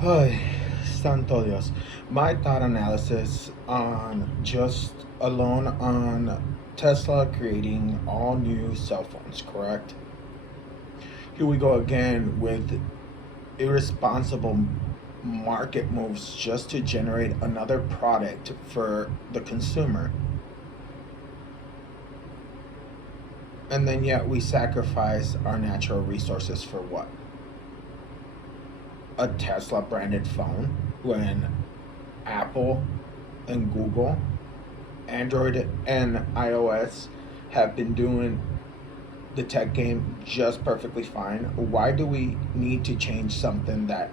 Hi, Santo Dios. My thought analysis on just alone on Tesla creating all new cell phones, correct? Here we go again with irresponsible market moves just to generate another product for the consumer. And then yet we sacrifice our natural resources for what? A Tesla branded phone when Apple and Google, Android and iOS have been doing the tech game just perfectly fine. Why do we need to change something that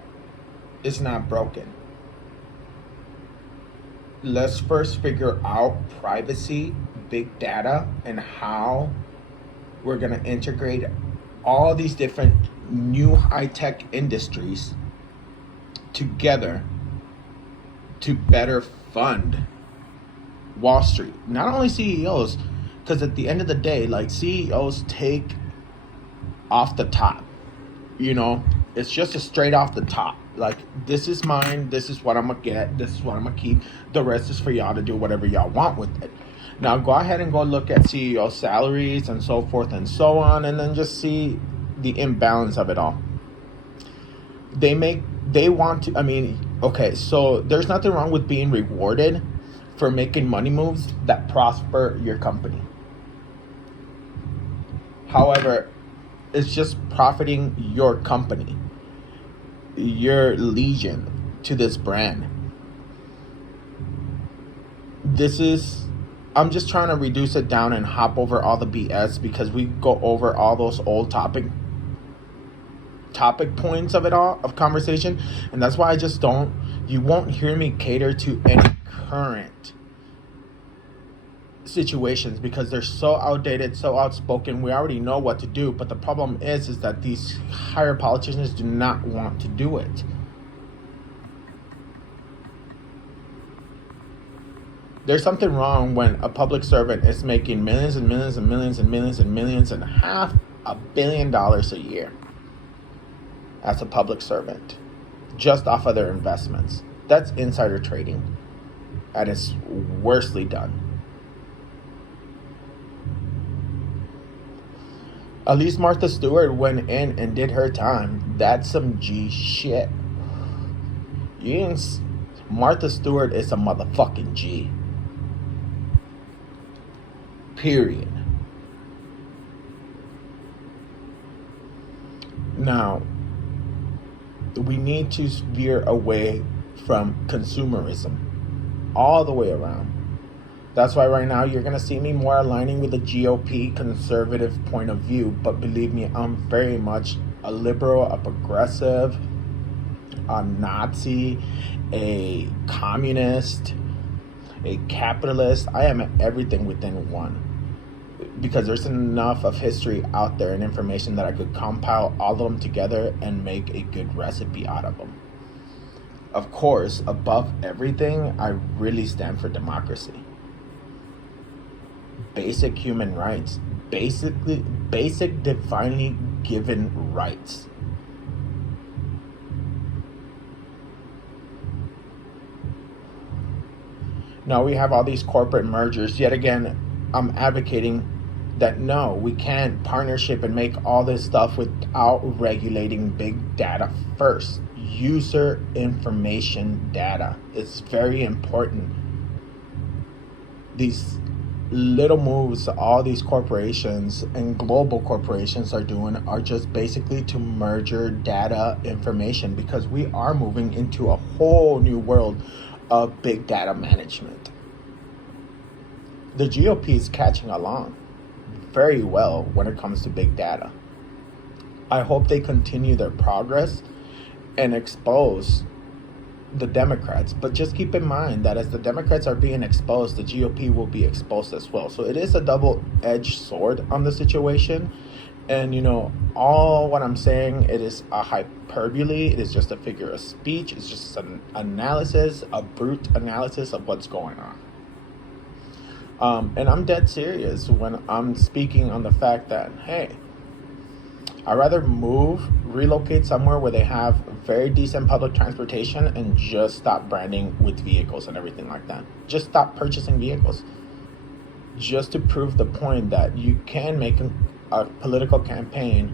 is not broken? Let's first figure out privacy, big data, and how we're going to integrate all these different new high tech industries together to better fund Wall Street. Not only CEOs, because at the end of the day, like CEOs take off the top. You know, it's just a straight off the top. Like, this is mine, this is what I'm gonna get, this is what I'm gonna keep. The rest is for y'all to do whatever y'all want with it. Now go ahead and go look at CEO salaries and so forth and so on, and then just see the imbalance of it all. They want to, I mean, okay, so there's nothing wrong with being rewarded for making money moves that prosper your company. However, it's just profiting your company, your legion to this brand. This is, I'm just trying to reduce it down and hop over all the BS because we go over all those old topic points of it all, of conversation, and that's why I just don't, you won't hear me cater to any current situations because they're so outdated, so outspoken. We already know what to do, but the problem is that these higher politicians do not want to do it. There's something wrong when a public servant is making millions and millions and millions and millions and millions and $500 million a year as a public servant just off of their investments. That's insider trading at its worstly done. At least Martha Stewart went in and did her time. That's some G shit. Martha Stewart is a motherfucking G. Period. Now, we need to veer away from consumerism all the way around. That's why right now you're going to see me more aligning with the GOP conservative point of view. But believe me, I'm very much a liberal, a progressive, a Nazi, a communist, a capitalist. I am everything within one. Because there's enough of history out there and information that I could compile all of them together and make a good recipe out of them. Of course, above everything, I really stand for democracy. Basic human rights, basic divinely given rights. Now we have all these corporate mergers. Yet again, I'm advocating that no, we can't partnership and make all this stuff without regulating big data first. User information data. It's very important. These little moves all these corporations and global corporations are doing are just basically to merger data information because we are moving into a whole new world of big data management. The GOP is catching along very well when it comes to big data. I hope they continue their progress and expose the Democrats, but just keep in mind that as the Democrats are being exposed, the GOP will be exposed as well. So it is a double-edged sword on the situation. And, you know, all what I'm saying, it is a hyperbole. It is just a figure of speech. It's just an analysis, a brute analysis of what's going on. And I'm dead serious when I'm speaking on the fact that, hey, I'd rather relocate somewhere where they have very decent public transportation and just stop branding with vehicles and everything like that. Just stop purchasing vehicles. Just to prove the point that you can make a political campaign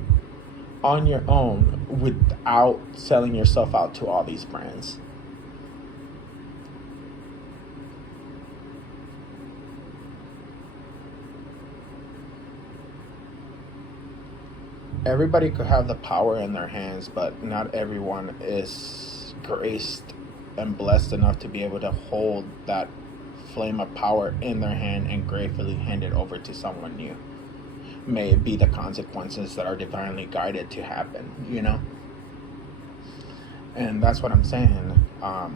on your own without selling yourself out to all these brands. Everybody could have the power in their hands, but not everyone is graced and blessed enough to be able to hold that flame of power in their hand and gratefully hand it over to someone new. May it be the consequences that are divinely guided to happen, And that's what I'm saying. I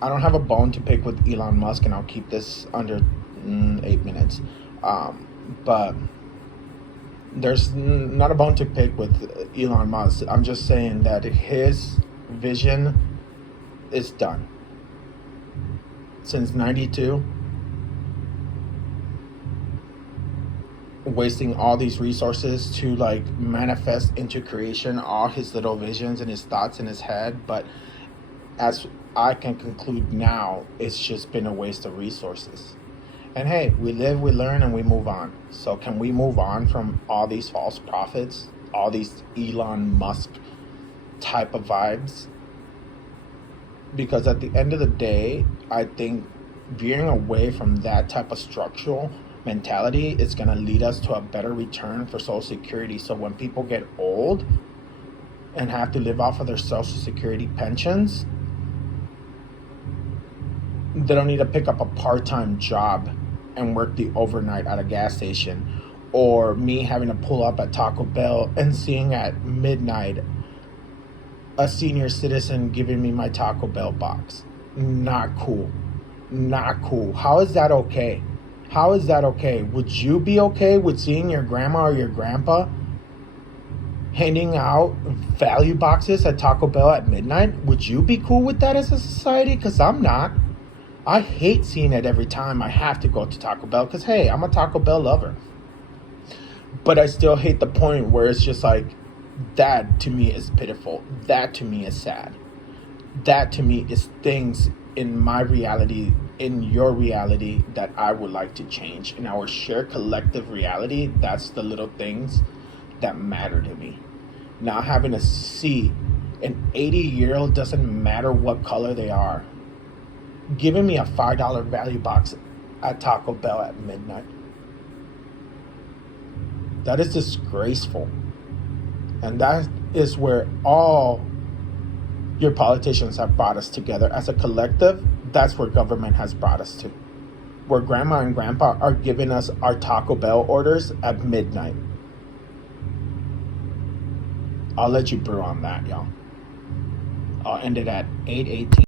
don't have a bone to pick with Elon Musk, and I'll keep this under 8 minutes. But there's not a bone to pick with Elon Musk. I'm just saying that his vision is done. Since 92, wasting all these resources to manifest into creation all his little visions and his thoughts in his head. But as I can conclude now, it's just been a waste of resources. And hey, we live, we learn, and we move on. So can we move on from all these false prophets, all these Elon Musk type of vibes? Because at the end of the day, I think veering away from that type of structural mentality is going to lead us to a better return for Social Security. So when people get old and have to live off of their Social Security pensions, they don't need to pick up a part-time job and work the overnight at a gas station, or me having to pull up at Taco Bell and seeing at midnight a senior citizen giving me my Taco Bell box. Not cool. Not cool. How is that okay? How is that okay? Would you be okay with seeing your grandma or your grandpa handing out value boxes at Taco Bell at midnight? Would you be cool with that as a society? Because I'm not. I hate seeing it every time I have to go to Taco Bell because, hey, I'm a Taco Bell lover. But I still hate the point where it's just that to me is pitiful. That to me is sad. That to me is things in my reality, in your reality, that I would like to change. In our shared collective reality, that's the little things that matter to me. Now having to see an 80-year-old, doesn't matter what color they are, giving me a $5 value box at Taco Bell at midnight. That is disgraceful. And that is where all your politicians have brought us together. As a collective, that's where government has brought us to. Where grandma and grandpa are giving us our Taco Bell orders at midnight. I'll let you brew on that, y'all. I'll end it at 8:18.